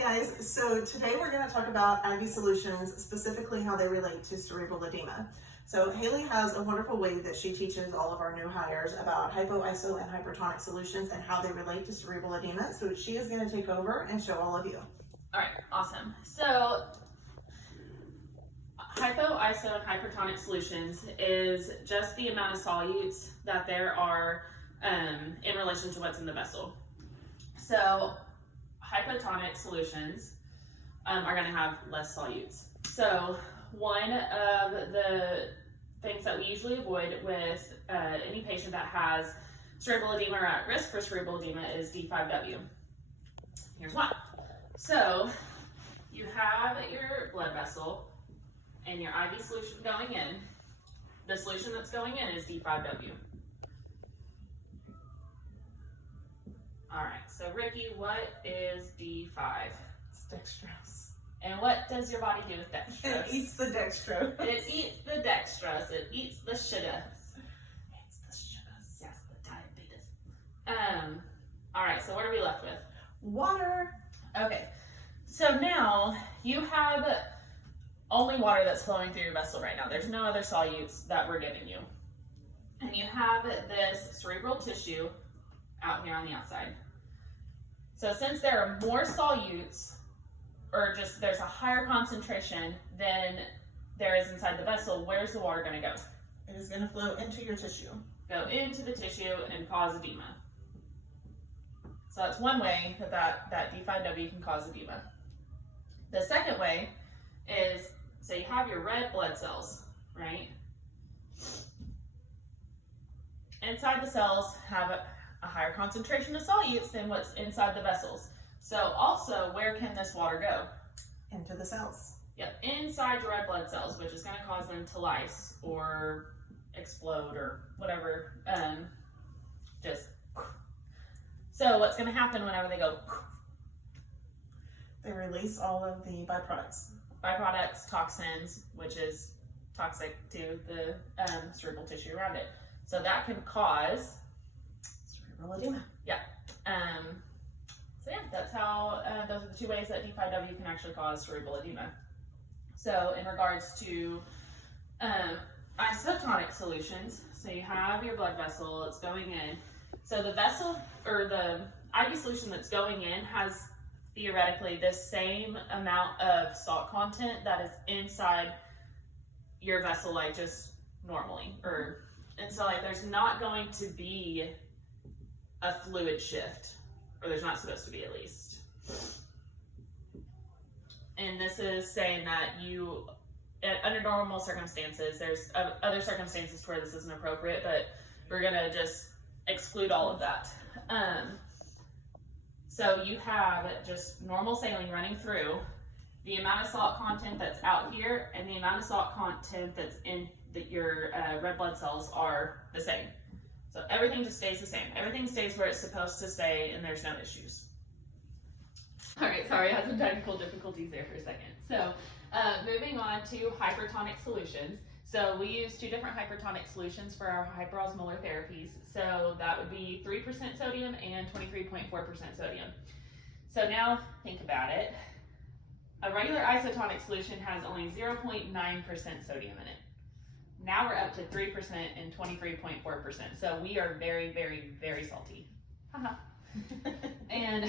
guys, so today we're going to talk about IV solutions, specifically how they relate to cerebral edema. So Haley has a wonderful way that she teaches all of our new hires about hypo, iso, and hypertonic solutions and how they relate to cerebral edema. So she is going to take over and show all of you. All right, awesome. So hypo, iso, and hypertonic solutions is just the amount of solutes that there are in relation to what's in the vessel. So hypotonic solutions are going to have less solutes. So one of the things that we usually avoid with any patient that has cerebral edema or at risk for cerebral edema is D5W. Here's why. So you have your blood vessel and your IV solution going in. The solution that's going in is D5W. All right, so Ricky, what is D5? It's dextrose. And what does your body do with dextrose? It eats the dextrose. It eats the dextrose. It eats the sugars. It's the sugars. Yes, the diabetes. All right, so what are we left with? Water. Okay, so now you have only water that's flowing through your vessel right now. There's no other solutes that we're giving you. And you have this cerebral tissue out here on the outside. So since there are more solutes, or just there's a higher concentration than there is inside the vessel, where's the water going to go? It is going to flow into your tissue. Go into the tissue and cause edema. So that's one way that D5W can cause edema. The second way is, so you have your red blood cells, right? Inside the cells have a higher concentration of solutes than what's inside the vessels. So also, where can this water go? Into the cells. Yep, inside your red blood cells, which is going to cause them to lyse or explode or whatever. So what's going to happen whenever they go? They release all of the byproducts. Byproducts, toxins, which is toxic to the cerebral tissue around it. So that can cause Cerebral edema. Yeah. So yeah, that's how, those are the two ways that D5W can actually cause cerebral edema. So in regards to isotonic solutions, so you have your blood vessel, it's going in. So the vessel, or the IV solution that's going in has theoretically the same amount of salt content that is inside your vessel, like just normally. And so like there's not going to be a fluid shift, or there's not supposed to be at least. And this is saying that under normal circumstances, there's other circumstances where this isn't appropriate, but we're gonna just exclude all of that. So you have just normal saline running through, the amount of salt content that's out here and the amount of salt content that's in your red blood cells are the same. So everything just stays the same. Everything stays where it's supposed to stay and there's no issues. All right, sorry, I had some technical difficulties there for a second. So moving on to hypertonic solutions. So we use two different hypertonic solutions for our hyperosmolar therapies. So that would be 3% sodium and 23.4% sodium. So now think about it. A regular isotonic solution has only 0.9% sodium in it. Now we're up to 3% and 23.4%. So we are very, very, very salty. And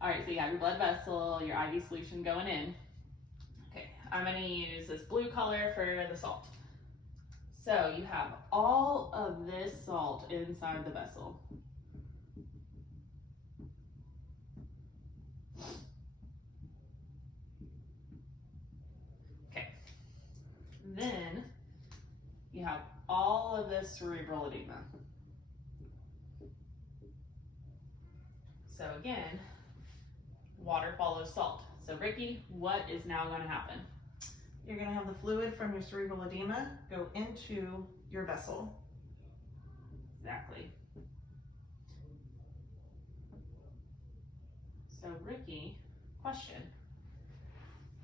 all right, so you have your blood vessel, your IV solution going in. Okay, I'm going to use this blue color for the salt. So you have all of this salt inside the vessel. Okay, then you have all of this cerebral edema. So again, water follows salt. So Ricky, what is now going to happen? You're going to have the fluid from your cerebral edema go into your vessel. Exactly. So Ricky, question.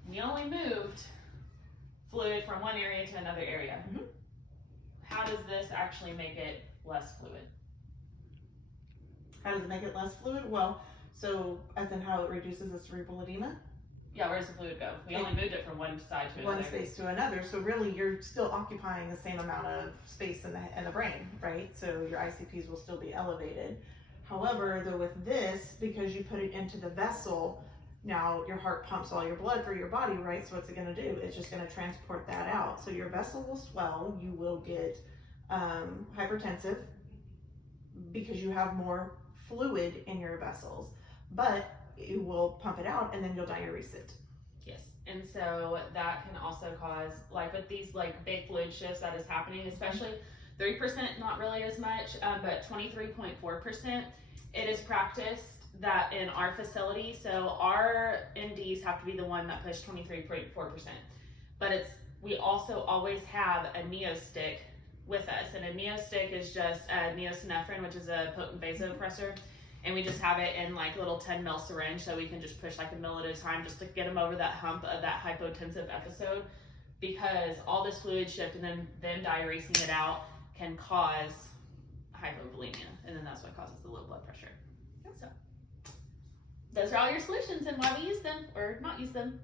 We only moved fluid from one area to another area. Mm-hmm. How does this actually make it less fluid? How does it make it less fluid? Well, So, as in how it reduces the cerebral edema? Yeah, where's the fluid go? We only moved it from one side to another. One space to another. So really, you're still occupying the same amount of space in the brain, right? So your ICPs will still be elevated. However, though with this, because you put it into the vessel, now your heart pumps all your blood for your body, right? So what's it going to do? It's just going to transport that out. So your vessel will swell. You will get hypertensive because you have more fluid in your vessels, but it will pump it out and then you'll diurese it. Yes, and so that can also cause, like with these like big fluid shifts that is happening, especially 3%, not really as much, but 23.4%. It is practiced that in our facility, so our MDs have to be the one that push 23.4%, but we also always have a neo stick with us, and a neo stick is just a neosynephrine, which is a potent vasopressor, and we just have it in like a little 10 ml syringe, so we can just push like a ml at a time just to get them over that hump of that hypotensive episode, because all this fluid shift and then them diuresing it out can cause hypovolemia, and then that's what causes the low blood pressure. So those are all your solutions and why we use them or not use them.